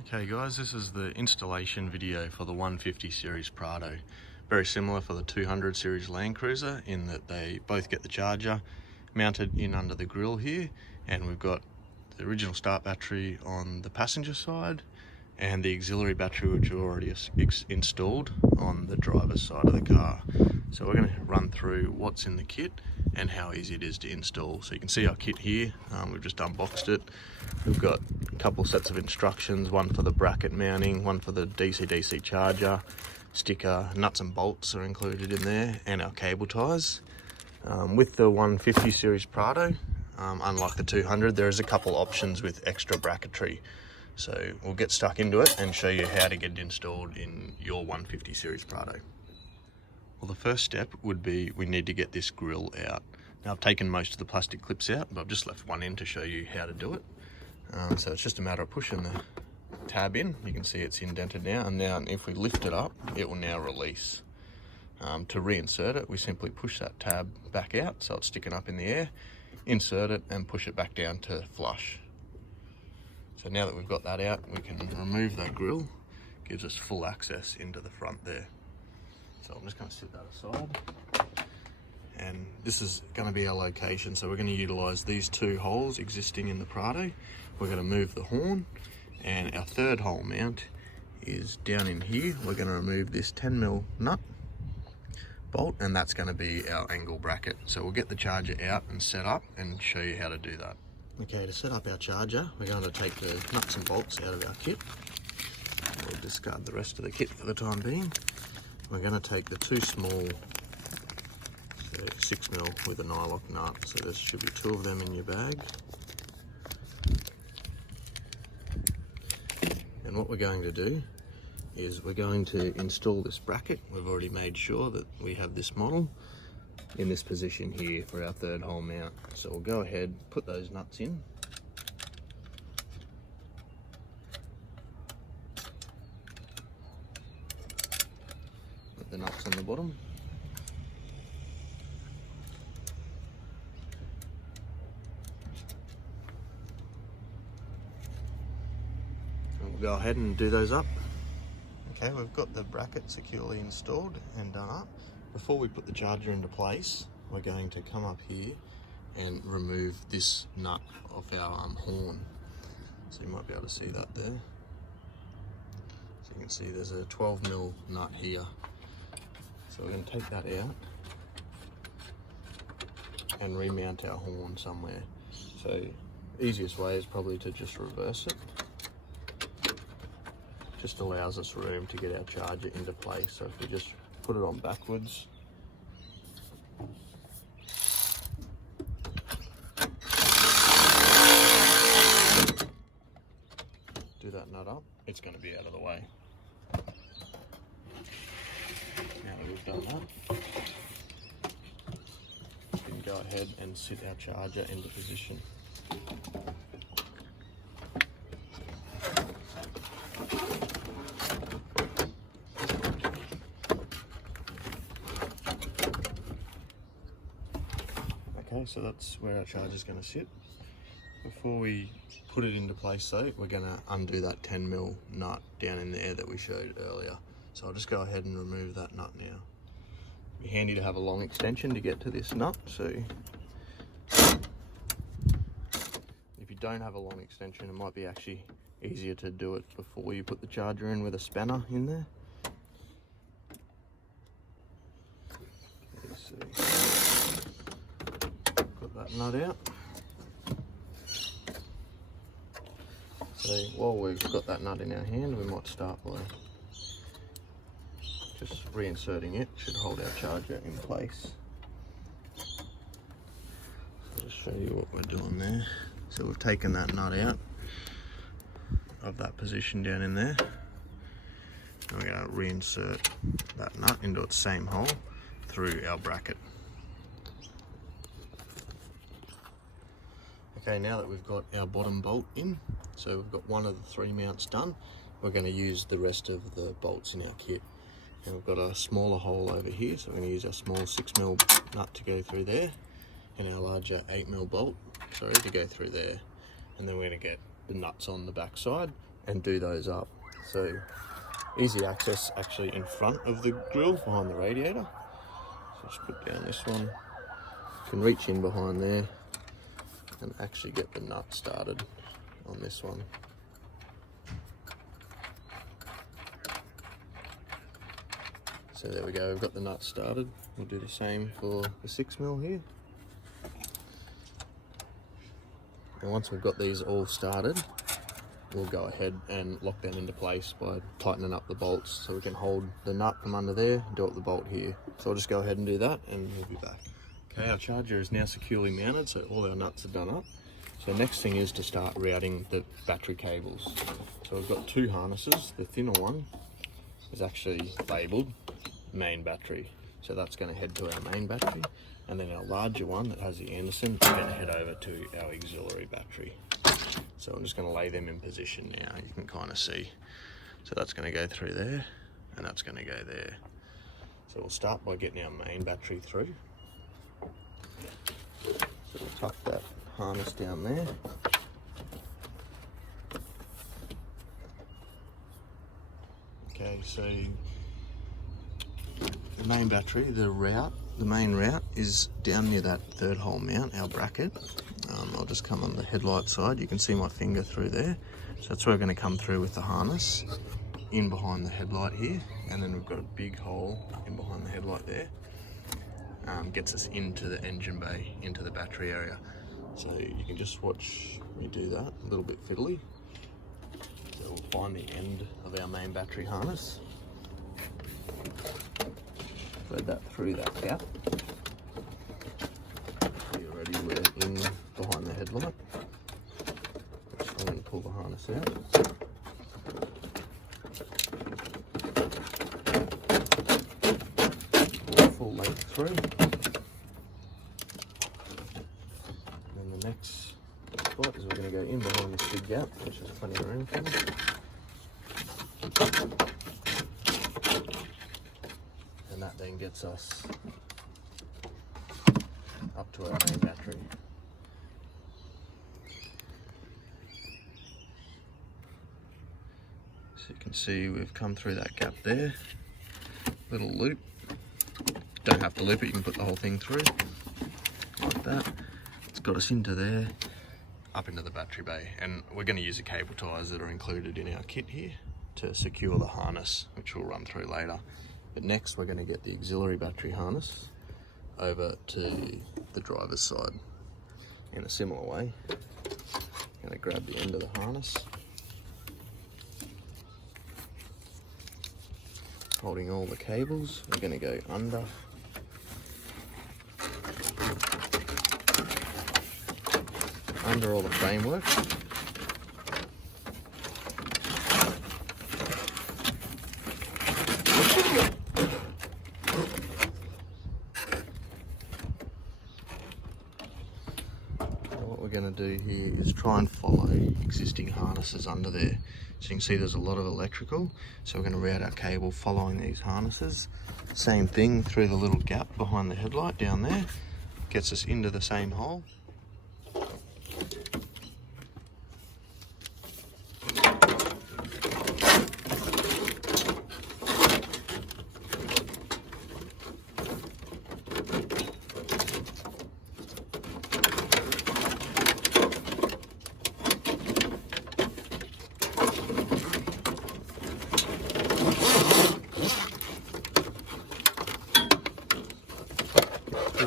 Okay guys, this is the installation video for the 150 series Prado. Very similar for the 200 series Land Cruiser in that they both get the charger mounted in under the grille here, and we've got the original start battery on the passenger side and the auxiliary battery which are already installed on the driver's side of the car. So we're going to run through what's in the kit and how easy it is to install. So you can see our kit here, we've just unboxed it. We've got a couple sets of instructions, one for the bracket mounting, one for the BCDC charger, sticker, nuts and bolts are included in there, and our cable ties. With the 150 series Prado, unlike the 200, there is a couple options with extra bracketry. So we'll get stuck into it and show you how to get it installed in your 150 series Prado. Well, the first step would be we need to get this grille out. Now I've taken most of the plastic clips out, but I've just left one in to show you how to do it. So it's just a matter of pushing the tab in. You can see it's indented now, and now if we lift it up, it will now release. To reinsert it, we simply push that tab back out so it's sticking up in the air, insert it and push it back down to flush. So now that we've got that out, we can remove that grille. Gives us full access into the front there. So I'm just going to sit that aside. And this is going to be our location. So we're going to utilise these two holes existing in the Prado. We're going to move the horn, and our third hole mount is down in here. We're going to remove this 10mm nut bolt, and that's going to be our angle bracket. So we'll get the charger out and set up and show you how to do that. Okay, to set up our charger, we're going to take the nuts and bolts out of our kit. We'll discard the rest of the kit for the time being. We're going to take the two small 6mm with a nylock nut, so there should be two of them in your bag. And what we're going to do is we're going to install this bracket. We've already made sure that we have this model in this position here for our third hole mount. So we'll go ahead, put those nuts in. Put the nuts on the bottom. And we'll go ahead and do those up. Okay, we've got the bracket securely installed and done up. Before we put the charger into place, we're going to come up here and remove this nut off our horn. So you might be able to see that there. So you can see there's a 12mm nut here. So we're going to take that out and remount our horn somewhere. So the easiest way is probably to just reverse it. Just allows us room to get our charger into place. So if we just put it on backwards, do that nut up, it's going to be out of the way. Now that we've done that, we can go ahead and sit our charger into position. Okay, so that's where our charger is going to sit. Before we put it into place though, we're going to undo that 10mm nut down in there that we showed earlier. So I'll just go ahead and remove that nut now. It'd be handy to have a long extension to get to this nut, so if you don't have a long extension, it might be actually easier to do it before you put the charger in with a spanner in there. Okay, so put that nut out. So while we've got that nut in our hand, we might start by just reinserting it. Should hold our charger in place. So I'll just show you what we're doing there. So we've taken that nut out of that position down in there. And we're going to reinsert that nut into its same hole through our bracket. Okay, now that we've got our bottom bolt in, so we've got one of the three mounts done, we're going to use the rest of the bolts in our kit. And we've got a smaller hole over here, so we're going to use our small 6mm nut to go through there, and our larger 8mm bolt, to go through there. And then we're going to get the nuts on the back side and do those up. So easy access actually in front of the grill behind the radiator. So just put down this one. You can reach in behind there and actually get the nut started on this one. So there we go, we've got the nut started. We'll do the same for the 6mm here. And once we've got these all started, we'll go ahead and lock them into place by tightening up the bolts so we can hold the nut from under there and do up the bolt here. So I'll just go ahead and do that and we'll be back. Okay, our charger is now securely mounted, so all our nuts are done up. So the next thing is to start routing the battery cables. So we've got two harnesses. The thinner one is actually labelled main battery. So that's going to head to our main battery. And then our larger one that has the Anderson is going to head over to our auxiliary battery. So I'm just going to lay them in position now. You can kind of see. So that's going to go through there and that's going to go there. So we'll start by getting our main battery through. So we'll tuck that harness down there. Okay, so the main battery, the main route is down near that third hole mount, our bracket. I'll just come on the headlight side. You can see my finger through there. So that's where we're going to come through with the harness in behind the headlight here. And then we've got a big hole in behind the headlight there. Gets us into the engine bay, into the battery area. So you can just watch me do that, a little bit fiddly. So we'll find the end of our main battery harness. Thread that through that gap. You're ready, we're in behind the headlight. I'm going to pull the harness out. Pull full length through. And the next spot is we're going to go in behind this big gap, which is plenty of room for it. And that then gets us up to our main battery. So you can see we've come through that gap there, little loop. Don't have to loop it, you can put the whole thing through, like that. It's got us into there, up into the battery bay, and we're going to use the cable ties that are included in our kit here to secure the harness, which we'll run through later. But next we're going to get the auxiliary battery harness over to the driver's side. In a similar way, I'm going to grab the end of the harness, holding all the cables. We're going to go under all the framework. What we're going to do here is try and follow existing harnesses under there. So you can see there's a lot of electrical, so we're going to route our cable following these harnesses. Same thing through the little gap behind the headlight down there, gets us into the same hole.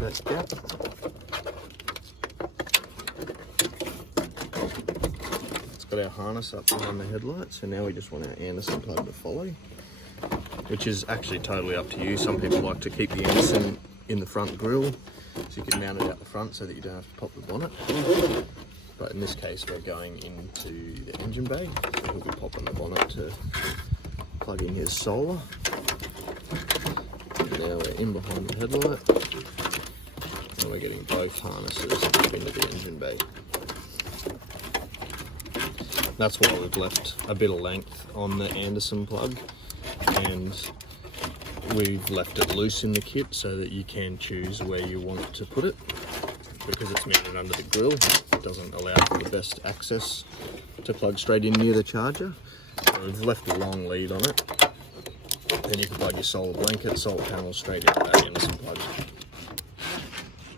That gap. It's got our harness up behind the headlight, so now we just want our Anderson plug to follow, which is actually totally up to you. Some people like to keep the Anderson in the front grille, so you can mount it out the front so that you don't have to pop the bonnet. But in this case we're going into the engine bay, so we'll be popping the bonnet to plug in your solar. Now we're in behind the headlight. And we're getting both harnesses into the engine bay. That's why we've left a bit of length on the Anderson plug, and we've left it loose in the kit so that you can choose where you want to put it. Because it's mounted under the grille, it doesn't allow for the best access to plug straight in near the charger. So we've left a long lead on it. Then you can plug your solar blanket, solar panel straight into that Anderson plug.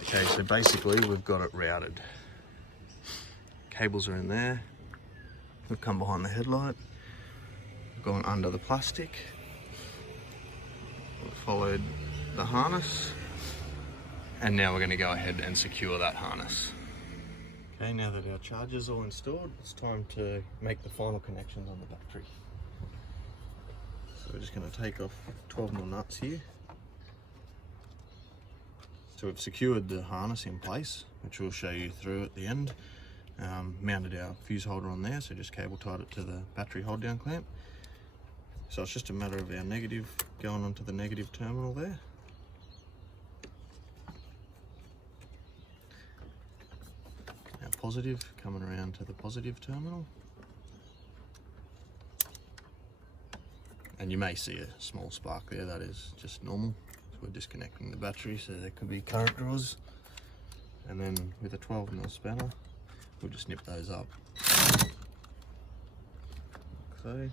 Okay, so basically we've got it routed. Cables are in there. We've come behind the headlight. We've gone under the plastic. We've followed the harness. And now we're going to go ahead and secure that harness. Okay, now that our charger's all installed, it's time to make the final connections on the battery. So we're just going to take off 12mm nuts here. So we've secured the harness in place, which we'll show you through at the end. Mounted our fuse holder on there, so just cable tied it to the battery hold down clamp. So it's just a matter of our negative going onto the negative terminal there. Our positive coming around to the positive terminal. And you may see a small spark there, that is just normal. We're disconnecting the battery, so there could be current draws. And then with a 12mm spanner, we'll just nip those up. Okay.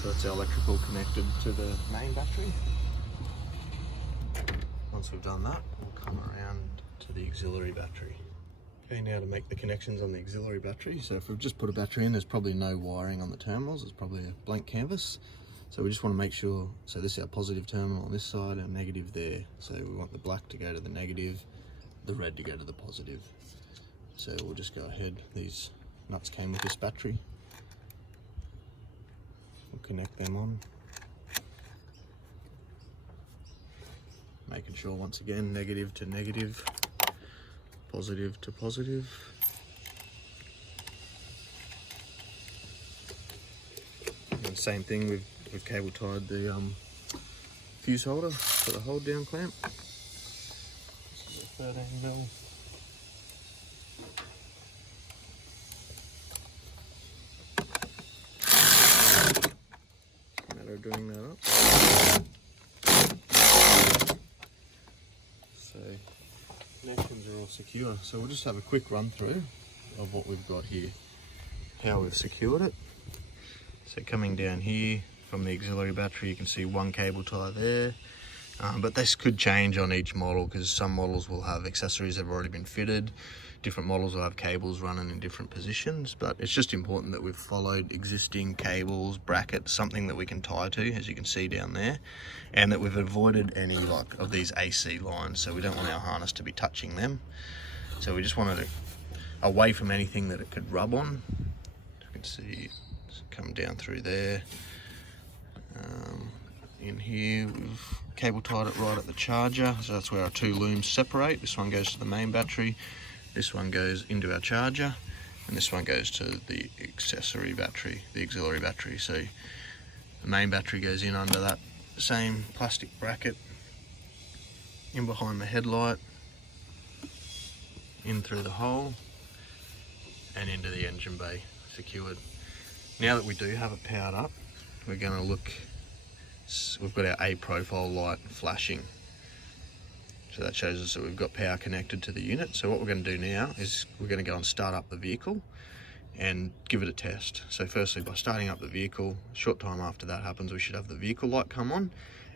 So that's our electrical connected to the main battery. Once we've done that, we'll come around to the auxiliary battery. Okay, now to make the connections on the auxiliary battery. So if we've just put a battery in, there's probably no wiring on the terminals. It's probably a blank canvas. So we just want to make sure, so this is our positive terminal on this side and negative there. So we want the black to go to the negative, the red to go to the positive. So we'll just go ahead. These nuts came with this battery. We'll connect them on. Making sure once again, negative to negative. Positive to positive. And same thing, we've cable tied the fuse holder for the hold down clamp. This is a 13mm. Matter of doing that up. So connections are all secure. So we'll just have a quick run through of what we've got here, how we've secured it. So coming down here from the auxiliary battery, you can see one cable tie there, but this could change on each model because some models will have accessories that have already been fitted. Different models will have cables running in different positions, but it's just important that we've followed existing cables, brackets, something that we can tie to, as you can see down there, and that we've avoided any of these AC lines, so we don't want our harness to be touching them. So we just wanted it away from anything that it could rub on. You can see it's come down through there. In here we've cable tied it right at the charger, so that's where our two looms separate. This one goes to the main battery, this one goes into our charger, and this one goes to the accessory battery, the auxiliary battery. So the main battery goes in under that same plastic bracket, in behind the headlight, in through the hole, and into the engine bay, secured. Now that we do have it powered up, we're going to look, we've got our A profile light flashing. So that shows us that we've got power connected to the unit. So what we're going to do now is we're going to go and start up the vehicle and give it a test. So firstly, by starting up the vehicle, a short time after that happens, we should have the vehicle light come on,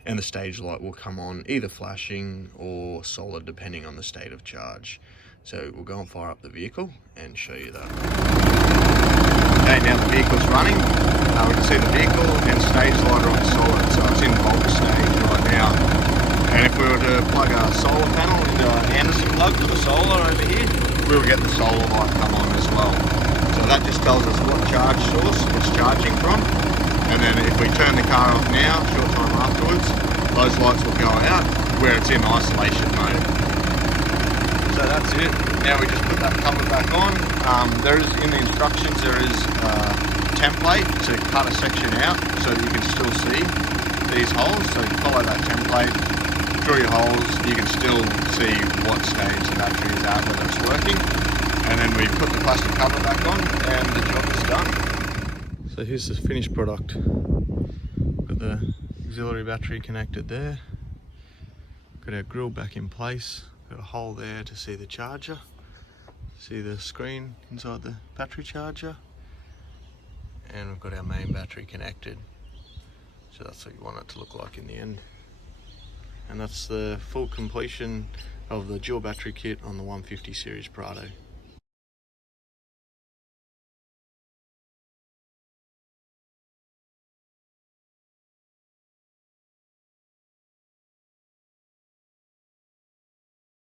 and the stage light will come on, either flashing or solid depending on the state of charge. So we'll go and fire up the vehicle and show you that. Okay, now the vehicle's running. We can see the vehicle and stage light are on solid, so it's in bulk stage right now. And if we were to plug a solar panel into an Anderson plug for the solar over here, we will get the solar light come on as well. So that just tells us what charge source it's charging from. And then if we turn the car off now, short time afterwards, those lights will go out where it's in isolation mode. So that's it. Now we just put that cover back on. There is, in the instructions, there is a template to cut a section out so that you can still see these holes. So you follow that template, through your holes, you can still see what stage the battery is at, whether it's working. And then we put the plastic cover back on and the job is done. So here's the finished product. Got the auxiliary battery connected there. Got our grill back in place, got a hole there to see the charger, see the screen inside the battery charger, and we've got our main battery connected. So that's what you want it to look like in the end. And that's the full completion of the dual battery kit on the 150 series Prado.